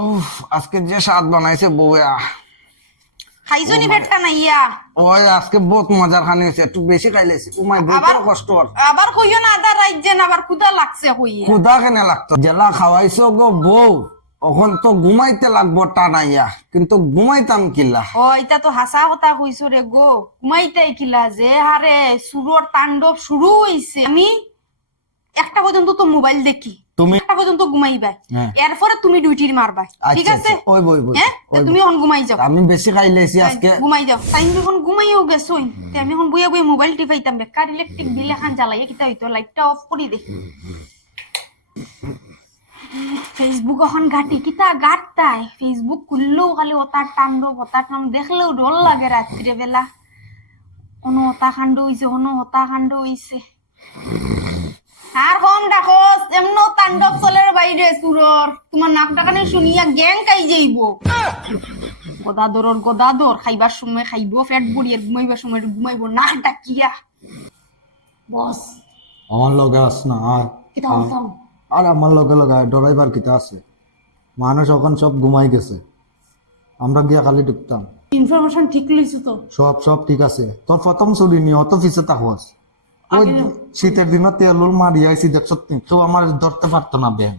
উফ, আজকে যে স্বাদ বানাইছে বউয়া। খাইছো নি পেটটা না ইয়া ওই আজকে বহুত মজার খানি হয়েছে একটু বেশি খাইলেছি উমাই আবার- কষ্ট আবার কইও না আদা আবার লাগছে কেনে লাগতো? জেলা খাওয়াইছো গো বউ এখন তো ঘুমাইতে লাগবো টানাইয়া কিন্তু ঘুমাইতাম কিলা? ও এটা তো হাসা কথা কইছো রে গো ঘুমাইতে কিলা যে হারে সুরর তাণ্ডব শুরু হইছে। আমি একটা পর্যন্ত তো মোবাইল দেখি। তুমি পর্যন্ত ঘুমাইবা। হ্যাঁ। এরপরে তুমি ডিউটির মারবা। ঠিক আচ্ছা, আছে? আচ্ছা, ওই বই বই হ্যাঁ তুমি এখন ঘুমাই যাও। আমি বেশি খাইলেছি আজকে। ঘুমাই যাও। টাইম যখন ঘুমাইও গেছো তে আমি এখন বইয়া বইয়া মোবাইল টিপাইতাম বেকার ইলেকট্রিক বিল এখন জ্বালাইয়া কিতা হইতো? লাইটটা অফ করি দে। ফেসবুক এখন ঘাটি। কিতা গাটতাই ফেসবুক খুললেও খালি ওতার তাণ্ডব ওতার নাম দেখলেও ডর লাগে রাত্রে বেলা কোনো হতা কাণ্ড হইছে কোনো হতা কাণ্ড হইছে। আর কম দেখো এমন তাণ্ডব চলের বাইরে সুরর। তোমার ডাকানি শুনিয়া গ্যাং কাই যাইব। গদাদরর গদাদর খাইবার সময় খাইব পেট ভরি আর ঘুমাইবার সময় ঘুমাইব না ডাকিয়া। বস। আমার লগে আস না কিতা আর আমার লগে লগে ডরাইবার কিতা আছে? মানুষ এখন সব ঘুমাই গেছে। আমরা গিয়া খালি ঢুকতাম। ইনফরমেশন ঠিক লইছো তো? সব সব ঠিক আছে। তোর প্রথম চুরি নি অত পিছে তাকস ওই শীতের দিনত তেলুল মারি আইসি দেখছ কেউ আমার ধরতে পারতো না ব্যাং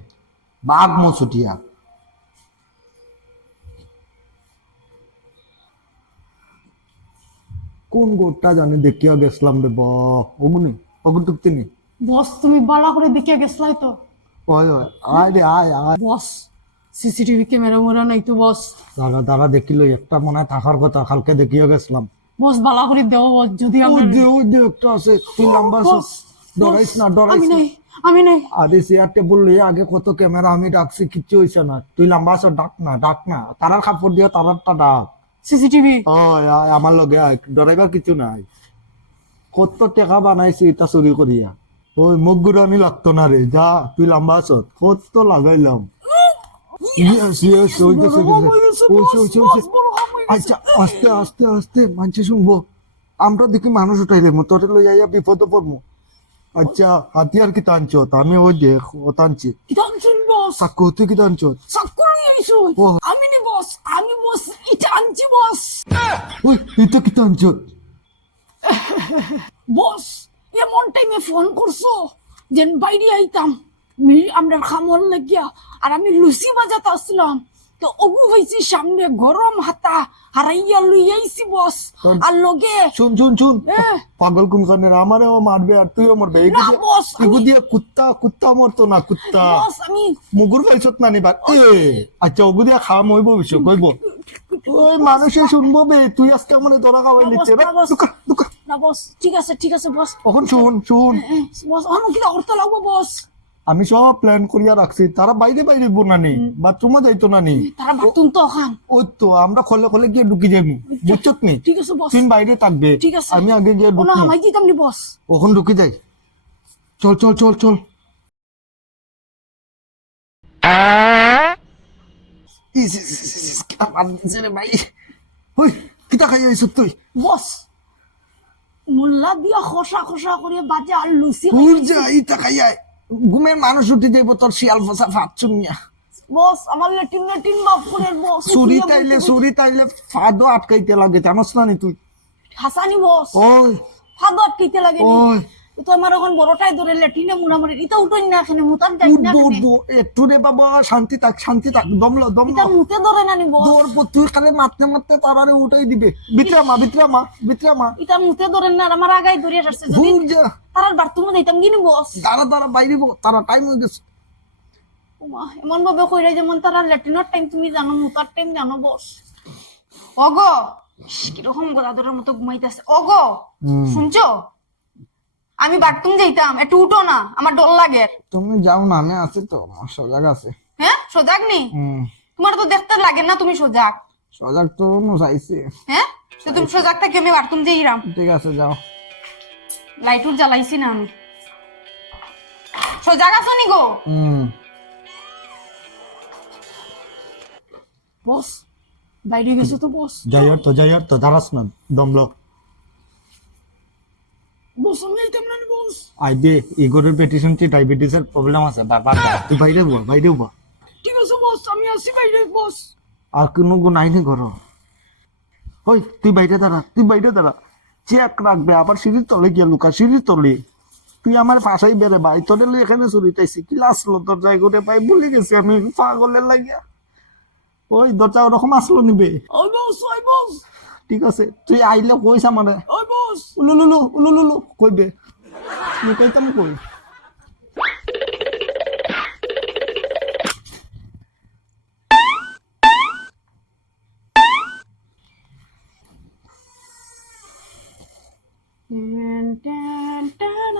বাঘ মো ছুটিয়া কোন গোটটা জানি দেখিয়া গেছিলাম রে ব ওগুনি বস তুমি বালা করে দেখিয়া গেছলাই তো। ওই ওই আয় রে আয় আয়। বস সিসিটিভি ক্যামেরা মোরা নাই তো বস। দাদা দাদা দেখিল একটা মনে হয় থাকার কথা কালকে দেখিয়া গেছিলাম। বস বালা করে দেও যদি আমরা ওই যে একটা আছে লম্বা সব ডরাইস না ডরাইস না। নাই আমি নাই। টেবুল লিয়ে আগে কত ক্যামেরা আমি ডাকছি কিচ্ছু হইছে না। তুই লম্বা ডাক না ডাক না। তারার কাপড় দিয়ে তারারটা ডাক। সিসিটিভি আয়, আমার লগে কিছু নাই। কত টাকা বানাইছি এটা চুরি করিয়া। ওই মুখ গুড়ানি লাগতো না রে যা তুই লম্বা সত কত লাগাইলাম। Yes, yes, হইছে। আচ্ছা আস্তে আস্তে আস্তে মানছি শুনব। আমরা দেখি মানুষ উঠাইলে তোরে লই যাইয়া বিপদে পড়ব। আচ্ছা হাতিয়ার কি টানছো? আমি ওই দেখ ও টানছি। বস। তুই কি টানছো? ও। আমি নি বস আমি বস এটা আনছি বস। ওই এটা কি টানছো? বস এমন টাইমে ফোন করছ যেন বাইরে আইতাম। আমরা খামর লাগিয়া আর আমি লুচি বাজাতে আসলাম তো অগু হয়েছি সামনে গরম হাতা হারাইয়া লই আইছি বস আর লগে শুন শুন শুন। পাগল কোন কারণে আমারেও মারবে আর তুইও মরবে। না, boss, এগু দিয়ে কুত্তা কুত্তা মরতো না কুত্তা। বস আমি মুগুর পাইছত না নিবার এ আচ্ছা ওগু দিয়ে খাওয়া মইব বিশ্ব কইব। ওই মানুষে শুনব বে তুই আজকে আমার ধরা খাওয়াই নিচ্ছে না, boss। দুকা দুকা না বস ঠিক আছে ঠিক আছে বস। তখন শুন শুন। বস অন কি করতে লাগবো বস। আমি সব প্ল্যান করিয়া রাখছি। তারা বাইরে বাইরে বোনানি বাথরুমে যাইতো না নি। তারা বাতুন তো খান ওই তো আমরা খলে খলে গিয়ে ঢুকি যাবি বুঝছত নি ঠিক আছে বস তুই বাইরে থাকবে। ঠিক আছে। আমি আগে গিয়ে ওনা ঢুকবো হামাই দিতাম নি বস ওখান ঢুকে যাই। চল চল চল চল। বস মুল্লা দিয়া খসা খসা করে বাজে আর লুচি উর যা ইটা খাইয়া ঘুমের মানুষ উঠে যাইব তোর শিয়াল ফসা ফাত না বস আমার লেটিন লেটিন মাফ করে বস চুরি তাইলে চুরি তাইলে ফাদো আটকাইতে লাগে জানোস না নি তুই? হাসানি বস। ওই। ফাদো আটকাইতে লাগে ওই। তো আমার এখন বড়টাই ধরে লেটিনে মুড়ামুড়ি এটা উঠোই না এখানে মুতান যাই না উঠবো এখানে। একটু রে বাবা শান্তি থাক শান্তি থাক দমলো এটা দমলো মুতে ধরে না নি বস তোর পর মারতে মারতে তারারে উঠাই দিবে। বিতরা মা বিতরা মা বিতরা মা। এটা মুতে ধরে না আমার আগাই ধরিয়ে আসছে যদি ভুল বাথরুমে যাইতাম কিনি বস দাঁড়া দাঁড়া বাইরে তারা টাইম হয়ে গেছে। এমন ভাবে কইরা যেমন তারা লেটিনের টাইম তুমি জানো মুতার টাইম জানো বস। ইস, কীরকম গদাদরের মতো ঘুমাইতেছে। ওগো শুনছো? আমি বাথরুম যাইতাম একটু উঠো না আমার ডর লাগে। তুমি যাও না আমি আছি তো আমার সজাগ আছে। হ্যাঁ? সজাগ নি? তোমার তো দেখতে লাগে না তুমি সজাগ। সজাগ তো নো চাইছি। হ্যাঁ? তো তুমি সজাগ থাকি আমি বাথরুম যাইরাম। ঠিক আছে যাও। লাইটুর জ্বালাইছি না আমি। সজাগ আছো নি গো? হুম। বস বাইরে গেছে তো বস। যাই আর তো যাই আর তো দাঁড়াস না দমলো বস আমি যাইতাম না নি বস আই দে ইগোরের পেটি শুনছি ডায়াবেটিসের প্রবলেম আছে বারবার তুই বাইরে বল বাইরে বল। ঠিক আছে বস আমি আসি বাইরে বস। আর কোনো গুনাইনি করো ওই তুই বাইরে দাঁড়া তুই বাইরে দাঁড়া। চেক রাখবে আবার সিঁড়ির তলে গিয়ে লুকা সিঁড়ির তলে। তুই আমার পাশাই বেড়ে ভাই তোর এখানে চুরিটাইছি কি আসলো তোর যাই করে পাই ভুলে গেছি আমি পাগলের লাগিয়া। ওই দরজা ওরকম আসলো নিবে। ওই বস ওই বস। ঠিক আছে তুই আইলে কইস আমারে ওই বস উলুলুলু উলুলুলু কইবে তুই কইতাম কই ten, ten, ten,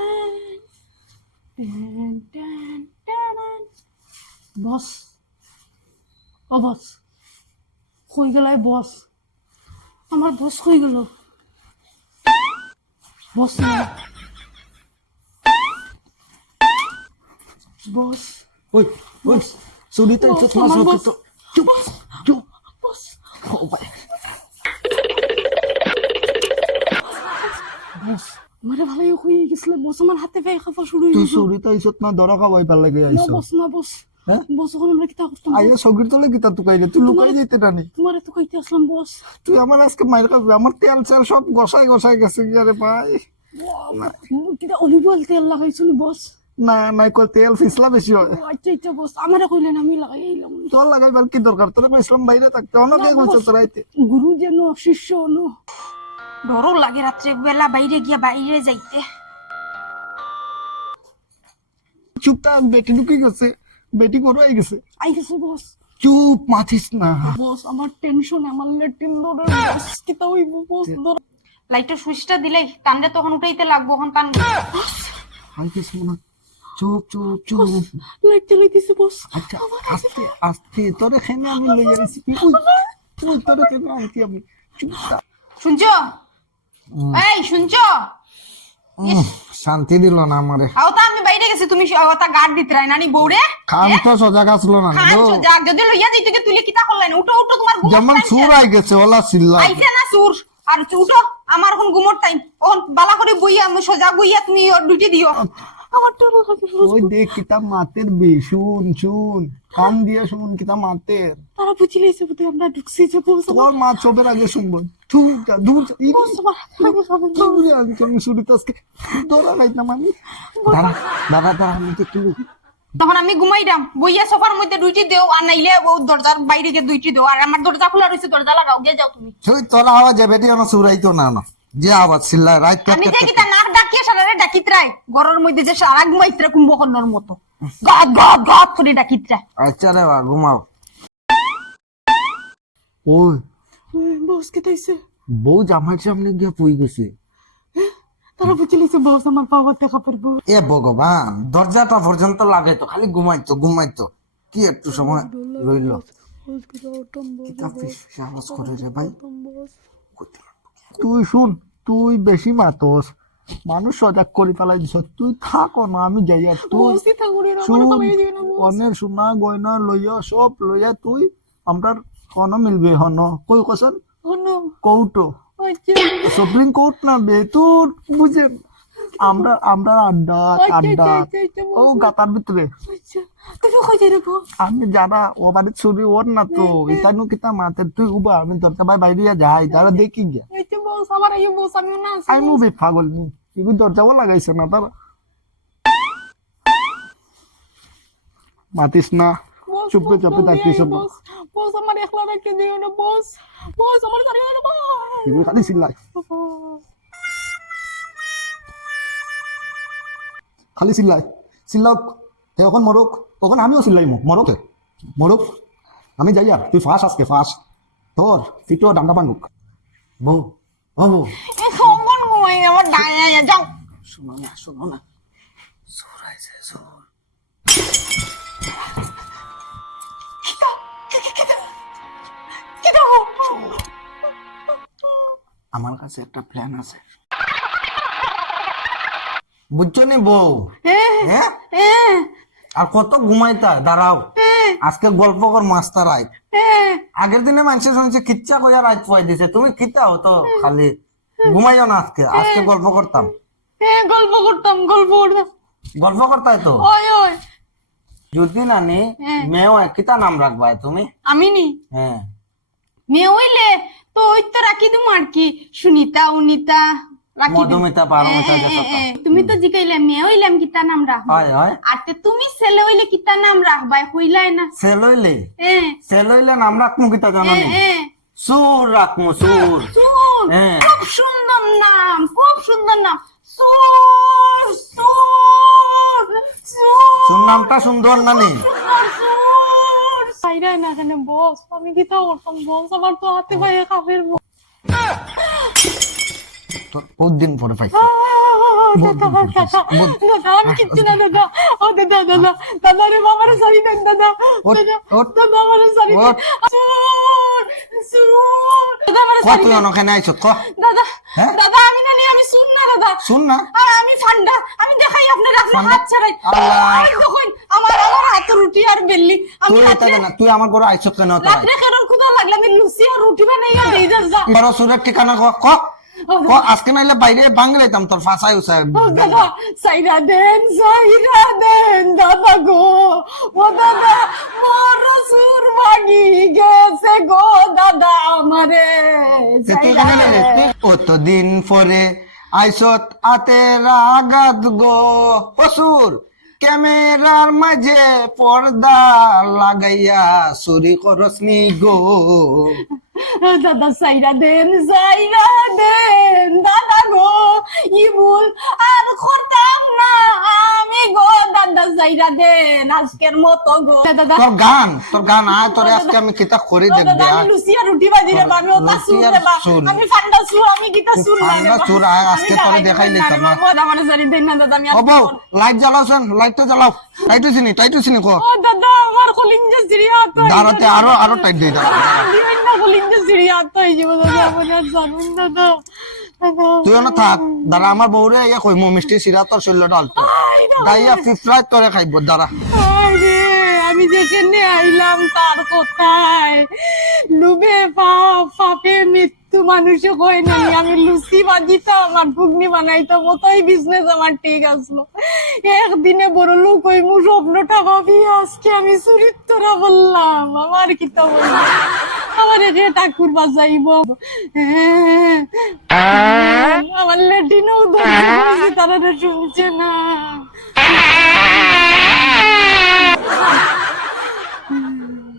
ten, ten, ten. Boss ও বস কই গেল বস আমার বস কই গেল। বস। বস ওই ওই বস, তো তোমার বস। তো চুপ চুপ। বস ও ভাই বস আমারে ভালোই হয়ে গেছিল। বস আমার হাতে পায়ে খাফা শুরু হয়ে তুই গেছিল চুরিটা ইসত না ধরা খাওয়াই পার লাগে না বস না বস হ্যাঁ? বস ওখানে আমরা কিতা করতাম আইয়া সগির তলে গীতা তুকাই রে তুই লুকাই যাইতে টানি তোমার তো কইতে আসলাম বস। তুই আমার আজকে মায়ের কাছে আমার তেল চাল সব গসাই গসাই গেছে গিয়া রে ভাই। কিতা অলিভ অয়েল তেল লাগাইছিল বস। না নাই কই তেল ফিসলা বেশি হয়। আচ্ছা আচ্ছা বস আমারে কইলেন আমি লাগাই এলাম তোর লাগাইবার কি দরকার? তোর ইসলাম বাইরে থাকতে অনেকে না, কইছে বস। গুরু যেন শিষ্য ন ডরও লাগে রাত্রে বেলা বাইরে গিয়া বাইরে যাইতে। চুপটা বেটি ঢুকে গেছে। বেটি করো আই গেছে। আই গেছে বস চুপ মাথিস না। বস আমার টেনশন আমার লেটিন কিতা হইব বস ধর। লাইটের সুইচটা দিলেই টানলে তখন উঠাইতে লাগবো এখন টান আই গেছে মনে চুপ চুপ চুপ। লাইট জ্বালাইতেছে বস আচ্ছা আস্তে আস্তে তোর এখানে আমি লই যাইছি তুই তুই তোর এখানে আমি চুপ শুনছো? এই শুনছো? শান্তি দিল না আমারে। আও তা আমি বাইরে গেছি তুমি তা গার্ড দিতে রাই নানি বউরে। খান তো সজাগ আসলো না খান সজাগ যদি লইয়া যাই তুই তুলে কিতা করলেন? উঠো উঠো তোমার যেমন সুর আই গেছে ওলা সিল্লা আইছে না সুর আর উঠো আমার এখন ঘুমোর টাইম ওখন বালা করে বইয়া আমি সোজা বইয়া তুমি ডিউটি দিও। আমার লাগে ওই দেখ কিতা মাতের বে শুন শুন কান দিয়ে শুন কিতা মাতের। তারা বুঝি লাইছে বুঝি আমরা ঢুকছি যে তোর মা চোখের আগে শুনব। দূর যা যা। না। যা, আমি কেমন আজকে। দৌড়া দাঁড়া দাঁড়া দাঁড়া আমি তো তখন আমি ঘুমাইরাম বইয়া সোফার মধ্যে দুইটি দেও আর নাইলে ও দরজার বাইরে গিয়ে দুইটি দেও। আর আমার দরজা খোলা রয়েছে দরজা লাগাও গিয়ে যাও তুমি। তুই তোরা আওয়াজ যাবে আমার সুরাইতো না না। যে আওয়াজ চিল্লা রাত আমি যে কিতা নাক ডাকিয়ে সারারে ডাকিতরাই ঘরের মধ্যে যে সারা ঘুমাইতরা কুম্ভকর্ণর মতো। গাত গাত গাত করে ডাকিতরা আচ্ছা রে বা ঘুমাও। ওই। কেতাইছে বউ জামাই সামনে গিয়ে পুই গেছে। তারা বুঝি লাইছে বস আমার পাওয়ার দেখা পারব এ ভগবান দরজাটা পর্যন্ত লাগাইতো খালি ঘুমাইতো ঘুমাইতো। কি একটু সময় রইল। কিতা ফিস ফিস আওয়াজ করে রে ভাই। লাগবো। তুই শুন তুই বেশি মাতস। মানুষ সজাগ করে ফেলাই দিছ তুই থাক না আমি যাইয়া আর তুই অনেক সোনা গয়না লইয়া সব লইয়া তুই আমরা কন মিলবে হন কই কসন কৌটো। আচ্ছা। সুপ্রিম কোর্ট না বেতুর বুঝে আমরা আমরা আড্ডা আড্ডা। ও গাতার ভিতরে। আচ্ছা তুমি কই যাবে বস আমি যারা ও বাড়ির ছবি ওর না তো। এটা নু কিতা মাতে তুই উবা আমি তোর ভাই বাইরে যাই তারা দেখি গিয়া। আচ্ছা বস আমার আইও বস আমিও না আমি মুভি পাগল নি এগুলো দরজাও লাগাইছে না তারা। মাতিস না চুপে চুপে থাকিস আইও, বস আমার একলা রেখে দিও না বস। বস আমার সারি না বস এগুলো খালি চিল্লাই। খালি চিল্লাই। চিল্লাওক তে ওখান মরক ওখান আমিও চিল্লাইমো মরকে মরক আমি যাই আর তুই ফাঁস আজকে ফাঁস তোর ফিটো ডান্ডা বানুক বউ ও বউ আমার যাও শোনো না শোনো না। আইছে আমার কাছে একটা প্ল্যান আছে। বুঝছ নি বউ? হ্যাঁ আর কত ঘুমাইতা? দাঁড়াও। আজকে গল্প কর মাস্টার আই। আগের দিনে মানুষের শুনছে কিচ্ছা কইয়া রাত পাই দিছে। তুমি কিতা হতো খালি। ঘুমাইও না আজকে। আজকে গল্প করতাম। হ্যাঁ গল্প করতাম গল্প করতাম। গল্প করতাই তো? ওই ওই। যদি নানি। মেয়েও কিতা নাম রাখবা তুমি? আমি নি? হ্যাঁ। মেয়ে হইলে তো ওই তো রাখি কি। সুনিতা উনিতা। মধুমিতা পারমিতা তুমি তো জিকাইলে মেয়ে হইলাম কিতা নাম রাখবা? হয় হয়। আর তুমি ছেলে হইলে কিতা নাম রাখবা? হইলাই না। সেলইলে এ। সেলইলে নাম রাখমু কিতা জানো নি। সুর রাখমু সুর সুর হ্যাঁ। খুব সুন্দর নাম খুব সুন্দর নাম। সুর সুর সুর নামটা সুন্দর নানি সুর সাইরা না কেন বস আমি কি তা করতাম বস। আমার তো হাতে পায়ে কাপের বস। তোর বহুত দিন পরে পাইছি। আমি কিচ্ছু না দাদা। ও দাদা দাদা দাদা রে বাবার সারি দেন দাদা। দাদা ওঠ। সারি দেন ওঠ। সুর সুর। ক সারি তুই দেন অনখানে আইছত ক? দাদা? দাদা আমি না নিয়ে আমি শুন না দাদা। শুন না? আর আমি ফান্ডা। আমি দেখাই আপনার আপনি হাত ছাড়াই। আল্লাহ। দেখুন আমার আমার হাতে রুটি আর বেললি। আমি তুই না তুই আমার ঘরে আইছত কেন রাত্রে কেন ক্ষুধা লাগলে আমি লুচি আর রুটি বানাইয়া দেই যা বড় সুরের ঠিকানা ক ক? আজকে নাইলে বাইরে ভাঙে লাইতাম তোর ফাঁসাই উসাই দাদা সাইরা দেন সাইরা দেন দাদা গো। ও দাদা মোর সুর ভাগি গেছে গো দাদা আমারে। কেন দেন। পরে আইসত আতের আগাত গো। অসুর ক্যামেরার মাঝে পর্দা লাগাইয়া চুরি করসনি গো। দাদা, সাইরা দেন সাইরা দেন। দাদা গো, ইবুল আর করতাম না। আমি গো দাদা সাইরা দেন আজকের মতো গো। দাদা তোর গান তোর গান আয় তোরে আজকে আমি কিতা করি ও দাদা আমি লুচি রুটি বাজি রে বানো তা সুর রে বা আমি ফান্ডা সুর আমি কিতা সুর না রে সুর, আয়, আজকে তোরে দেখাই দেখাই দিবেন না দিতাম রে না। বা। ও আমার সারি দেন না দাদা আমি আর ও বউ কি করব? লাইট জ্বালাওছেন লাইটটা জ্বালাও টাইটু চিনি টাইটু চিনি কো। ও দাদা আমার কলিঞ্জা সিরিয়া তো দাঁড়াতে আরও আরও টাইট দিয়ে দাও। দিবেন না কলিঞ্জা সিরিয়া তো এই যাব দাদা আমার জানুন দাদা। দাদা না থাক দাঁড়া আমার বউরে ইয়া কইমু মিষ্টি সিরা তোর শরীরটা অল্প আমি যেখানে আইলাম তার কোথায়? লুবে পাপ পাপে মৃত্যু মানুষে কয় নাই। আমি লুচি বাজিতাম আর ঘুগনি বানাইতাম, ওটাই বিজনেস আমার, ঠিক আসলো একদিনে বড় লোক ওই স্বপ্নটা ভাবি আজকে আমি চরিত্ররা বললাম। আমার কি তো বললাম আমার রে ঠাকুর বাজাইব। আমার ল্যাটিনও তারা শুনছে না।